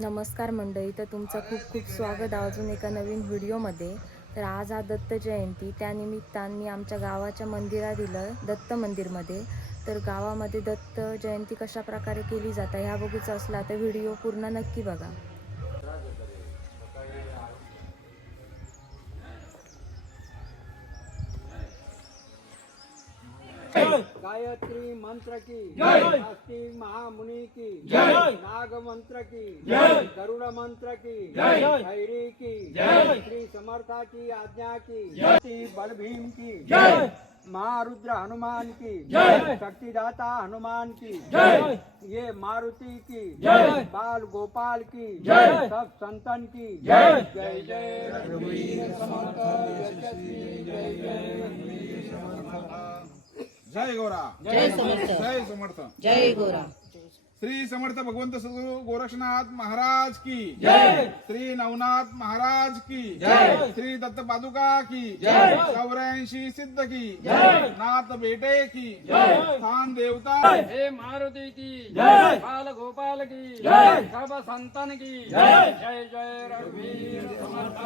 नमस्कार मंडळी, तर तुमचं खूप खूप स्वागत आहे अजून एका नवीन व्हिडिओमध्ये. तर आज हा दत्त जयंती, त्यानिमित्ताने आमच्या गावाच्या मंदिरात दिलं दत्त मंदिरमध्ये. तर गावामध्ये दत्त जयंती कशा प्रकारे केली जाते ह्या बघूचं असला तर व्हिडिओ पूर्ण नक्की बघा. गायत्री मंत्र की जय, शास्त्री महामुनि की जय, नाग मंत्र की जय, गरुड़ मंत्र की जय, भैरी की जय, श्री समर्था की आज्ञा की जय, श्री बलभीम की जय, महारुद्र हनुमान की जय, शक्तिदाता हनुमान की जय, ये मारुति की जय, बाल गोपाल की जय, सब संतन की जय, जय जय रघुवीर समर्थ यशस्वी जय जय रघुवीर समर्थ। जय गोरा, जय समर्थ, जय समर्थ, जय गोरा। श्री समर्थ भगवंत सद्गुरु गोरक्षनाथ महाराज की जय, श्री नवनाथ महाराज की जय, श्री दत्त पादुका की जय, 84 सिद्ध की जय, नाथ बेटे की जय, स्थान देवता हे मारुति की जय, बाल गोपाल की जय, सब संतन की जय, जय जय रघुवीर समर्थ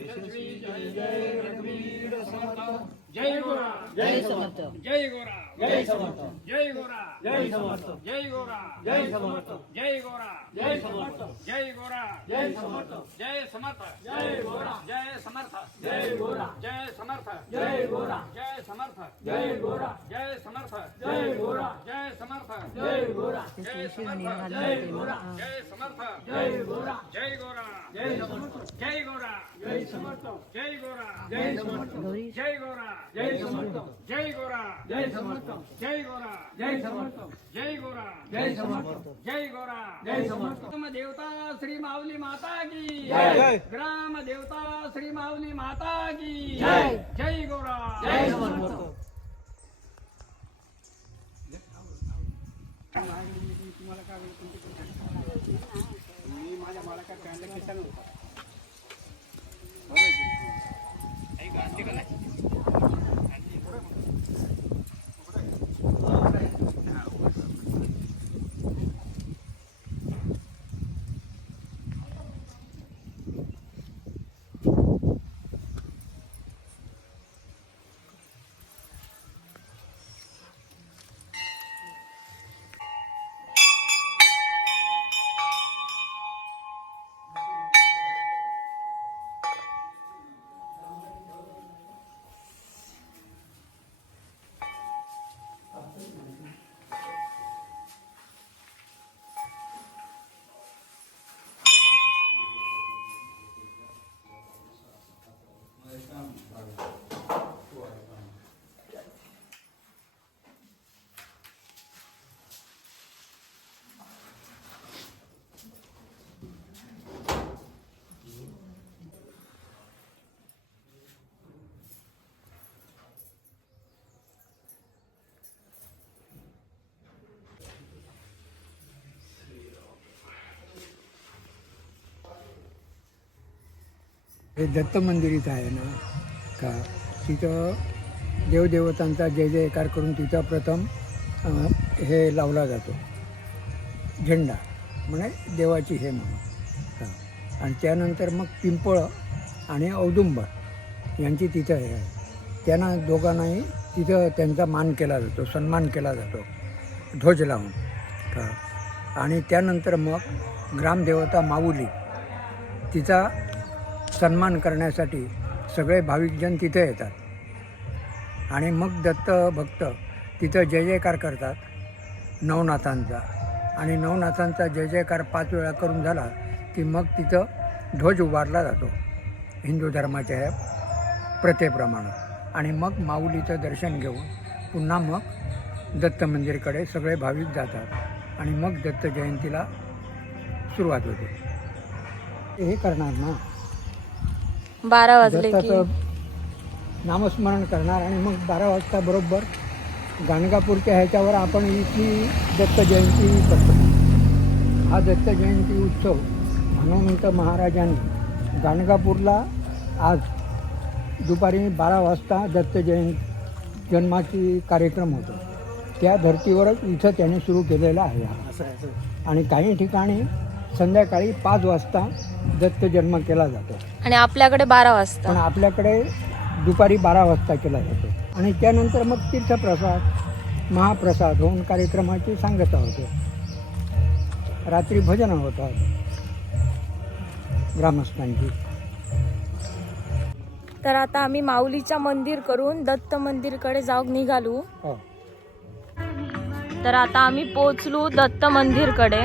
यशस्वी जय जय रघुवीर समर्थ। जय गोरा, जय समर्थ, जय गोरा, जय समर्थ, जय गोरा, जय समर्थ, जय गोरा, जय समर्थ, जय गोरा, जय समर्थ, जय गोरा, जय समर्थ, जय समर्थ, जय गोरा, जय समर्थ, जय गोरा, जय समर्थ, जय गोरा, जय समर्थ, जय गोरा, जय समर्थ, जय गोरा, जय समर्थ, जय गोरा, जय समर्थ, जय गोरा, जय समर्थ, जय गोरा, जय गोरा, जय समर्थ, जय गोरा, जय समर्थ, जय गोरा, जय समर्थ, जय गोरा, जय समर्थ, जय गोरा, जय समर्थ, जय गोरा, जय समर्थ, जय गोरा, जय समर्थ, जय गोरा, जय समर्थ। ग्राम देवता श्री माऊली माता की जय। ग्राम देवता श्री माऊली माता की जय। जय गोरा, जय समर्थ। तुम्हाला काय मी माझ्या बाळाच्या पॅन्टला खिसा नव्हता. हे दत्त मंदिर इथं आहे ना का तिथं देवदेवतांचा जय जयकार करून तिथं प्रथम हे लावला जातो झेंडा म्हणजे देवाची हे म्हणून का आणि त्यानंतर मग पिंपळ आणि औदुंबर यांची तिथं हे आहे त्यांना दोघांनाही तिथं त्यांचा मान केला जातो सन्मान केला जातो ध्वज लावून का आणि त्यानंतर मग ग्रामदेवता माऊली तिचा सन्मान करण्यासाठी सगळे भाविकजन तिथे येतात आणि मग दत्त भक्त तिथं जय जयकार करतात नवनाथांचा आणि नवनाथांचा जय जयकार 5 वेळा करून झाला की मग तिथं ध्वज उभारला जातो हिंदू धर्माच्या ह्या प्रथेप्रमाणे आणि मग माऊलीचं दर्शन घेऊन पुन्हा मग दत्त मंदिरकडे सगळे भाविक जातात आणि मग दत्त जयंतीला सुरुवात होते हे करणार ना 12 वाजले की दत्ताचं नामस्मरण करणार आणि मग 12 वाजता बरोबर गाणगापूरच्या ह्याच्यावर आपण इथली दत्त जयंती करतो हा दत्त जयंती उत्सव हनुमंत महाराजांनी गाणगापूरला आज दुपारी 12 वाजता दत्त जन्माची कार्यक्रम होतो त्या धर्तीवरच इथं त्याने सुरू केलेला आहे आणि काही ठिकाणी संध्याकाळी 5 वाजता दत्त जन्म केला जातो. आणि आपल्याकडे 12 वाजता. पण आपल्याकडे दुपारी 12 वाजता केला जातो. आणि त्यानंतर मग तीर्थप्रसाद महाप्रसाद होऊन कार्यक्रमाची सांगता होते. रात्री भजन होतात ग्रामस्थांची. तर आता आम्ही माऊलीच्या मंदिर करून दत्त मंदिरकडे जाऊन निघालो. हो. तर आता आम्ही पोहोचलो दत्त मंदिरकडे.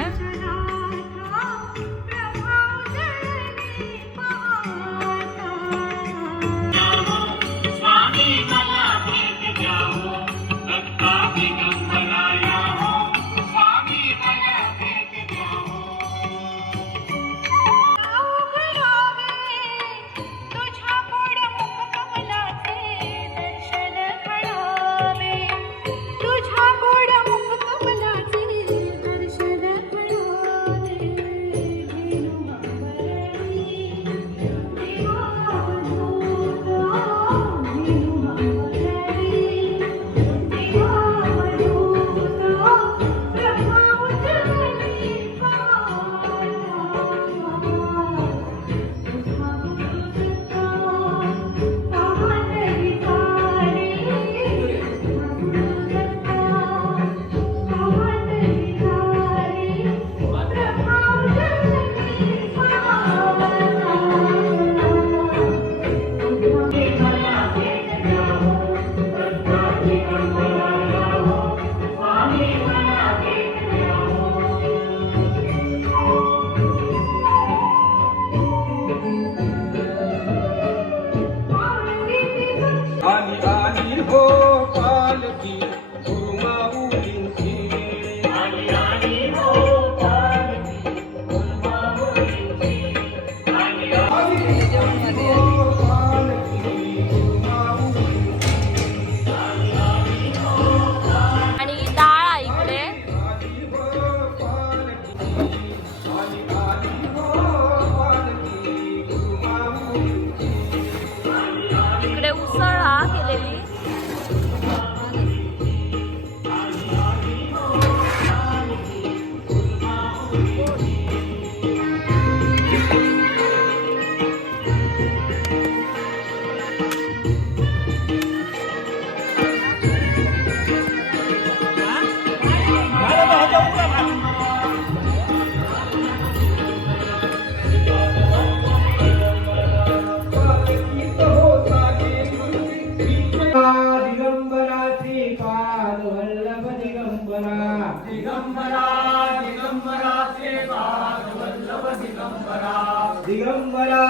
दिगंबरा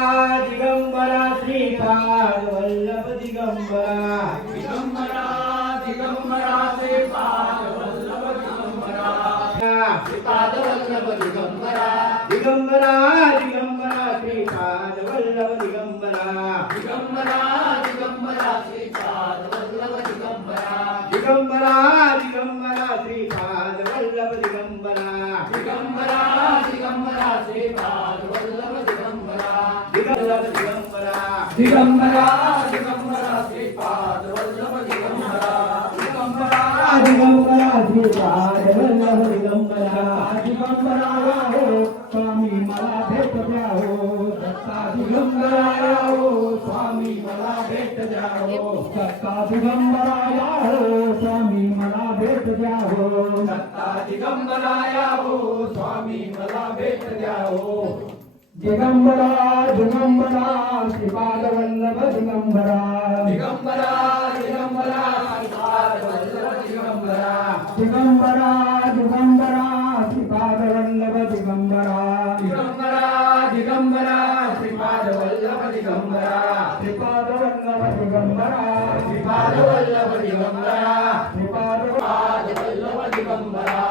दिगंबरा श्रीपाद वल्लभ दिगंबरा. दिगंबरा दिगंबरा श्रीपाद वल्लभ दिगंबरा. श्रीपाद वल्लभ दिगंबरा. दिगंबरा दिगंबरा श्रीपाद वल्लभ दिगंबरा. दिगंबरा दिगंबरा श्रीपाद वल्लभ दिगंबरा. दिगंबरा दिगंबरा श्रीपाद वल्लभ दिगंबरा. दिगंबरा दिगंबरा श्रीपाद वल्लभ दिगंबरा. दिगंबरा दिगंबरा दिगंबरा श्रीपाद वल्लभ दिगंबरा. दिगंबरा दिगंबरा श्रीपाद वल्लभ दिगंबरा. दिगंबरा हो स्वामी मला भेट द्या हो. दत्ता दिगंबरा हो स्वामी मला भेट द्या हो. दत्ता दिगंबरा हो स्वामी मला भेट द्या हो. दत्ता दिगंबरा हो स्वामी मला भेट द्या हो. दिगंबरा दिगंबरा श्रीपाद वल्लभ दिगंबरा. दिगंबरा दिगंबरा श्रीपाद वल्लभ दिगंबरा. दिगंबरा दिगंबरा श्रीपाद वल्लभ दिगंबरा. दिगंबरा दिगंबरा श्रीपाद वल्लभ दिगंबरा. श्रीपाद वल्लभ दिगंबरा. श्रीपाद वल्लभ दिगंबरा. श्रीपाद वल्लभ दिगंबरा.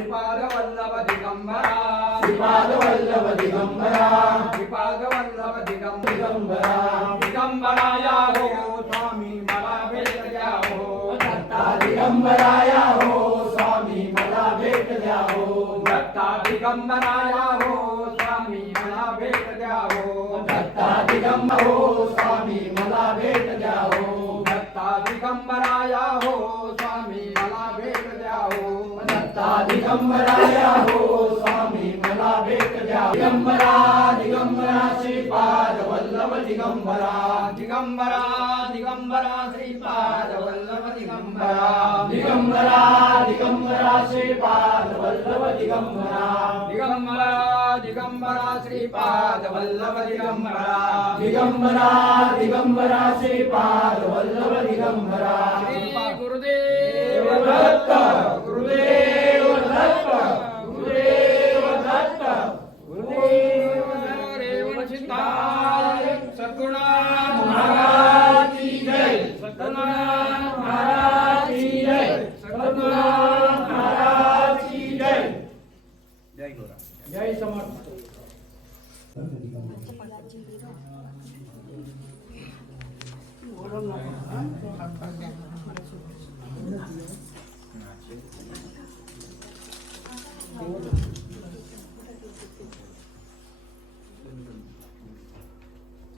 श्रीपाद वल्लभ दिगंबरा. श्रीपाद वल्लभ दिगंबरा. श्रीपाद वल्लभ दिगंबरा. दिगंबराया हो स्वामी मला भेट द्या हो. दत्ता दिगंबराया हो स्वामी मला भेट द्या हो. दत्ता दिगंबराया हो स्वामी मला भेट द्या हो. दत्ता दिगंबर हो स्वामी मला भेट द्या हो. दत्ता दिगंबराया हो स्वामी मला भेट द्या हो. दत्ता दिगंबराया हो स्वामी मला भेट दिगंबरा दिगंबरा श्रीपाद वल्लभ दिगंबरा दिगंबरा दिगंबरा श्रीपाद वल्लभ दिगंबरा दिगंबरा दिगंबरा श्रीपाद वल्लभ दिगंबरा दिगंबरा दिगंबरा श्रीपाद वल्लभ दिगंबरा दिगंबरा दिगंबरा श्रीपाद वल्लभ दिगंबरा श्री गुरुदेव दत्त गुरुदेव दत्त गुरुदेव दत्त गुरुदेव चिंताय सद्गुरुनाथ महाराज की जय सद्गुरुनाथ महाराज की जय सद्गुरुनाथ महाराज की जय जय गुरु जय समर्थ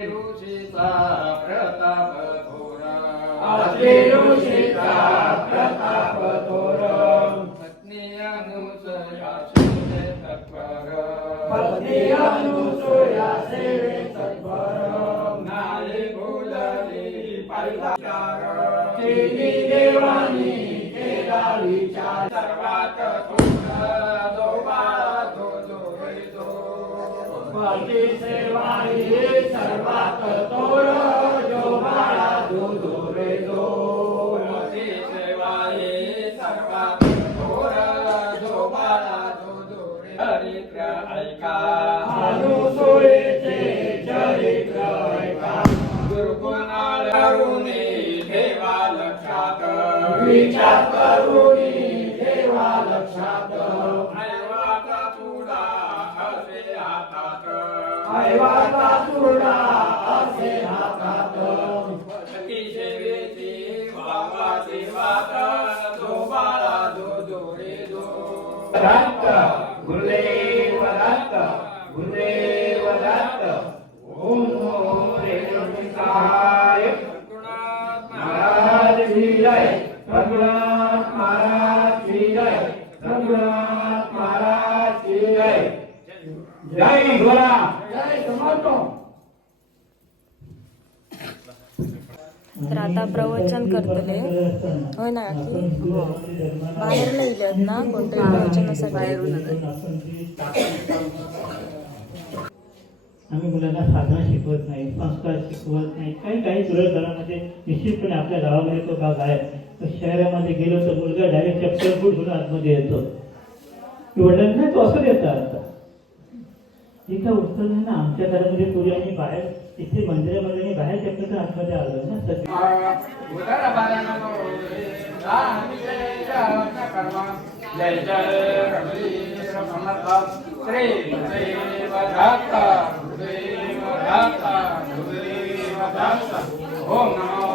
ऋषीचा प्रताप थोर ऋषीचा प्रताप थोर पत्नी अनुसया सेवे तत्पर पत्नी अनुसया सेवे तत्पर नारी बोलली पाहिलाचार केली देवानी केला विचार सर्वात थोर जो बाळा तो रे जो पती सेवा ही सर्वात थोर जो बाळा तो रे जो पती सेवा ही सर्वात थोर जो बाळा तो रे चरित्र ऐका अनुसुयेचे चरित्र ऐका गुरुकुणाळरुणी देवा लक्षात विचार करुणी देवा लक्षात ऐवाचा चुडा असे हातात ऐवाचा चुडा असे हातात पती सेवेची बाबा सेवात जो बाळा जो रे जो दत्त गुरुदेव दत्त गुरुदेव दत्त ओम रेणुकाय सद्गुरुनाथ महाराज की जय सद्गुरुनाथ महाराज की जय सद्गुरुनाथ महाराज की जय जय गुरा जय समर्थ तर आता प्रवचन करतले होय ना की बाहेर नाही इल्यात ना कोणत्या प्रवचनासाठी आम्ही मुलांना साधना शिकवत नाही संस्कार शिकवत नाही काही काही तुरळक घरामध्ये निश्चितपणे आपल्या गावामध्ये तो भाग आहे तर शहरामध्ये गेलो तर मुलगा डायरेक्ट चप्पल फूट घेऊन आतमध्ये येतो वडिलांना तो असं देतात एका उत्तर नाही ना आमच्या घरामध्ये पूर्वी आम्ही बाहेर इथे मंदिरामध्ये आणि बाहेर चप्पल आतमध्ये आलो ना जय जय रघुवीर समर्थ श्री गुरुदेव दत्त गुरुदेव दत्त गुरुदेव दत्त ओम नमो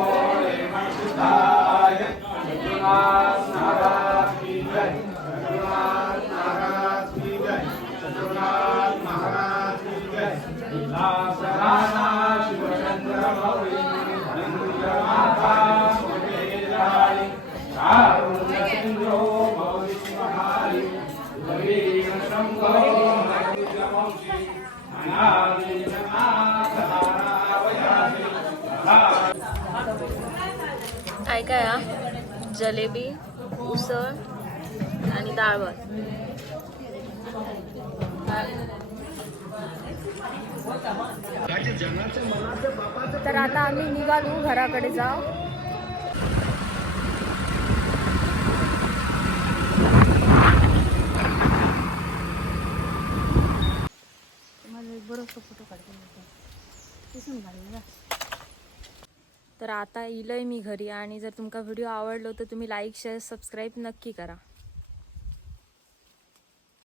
शिवाय सद्गुरुनाथ महाराज की जय सद्गुरुनाथ महाराज की जय सद्गुरुनाथ महाराज की जय सराना शिवचंद्र मौली धनंजय माता मोरेराई कारुण्य सिंधो मौली महारी वीर शंभो नरसिंहवंशी अनादि जनाथ धारावयासी काय काय हा जलेबी उसळ आणि डाळ भात तर आता आम्ही निघालो घराकडे जाऊ तर आता इलय मी घरी आणि जर तुमका व्हिडिओ आवडलो तर तुम्ही लाईक शेअर सबस्क्राईब नक्की करा.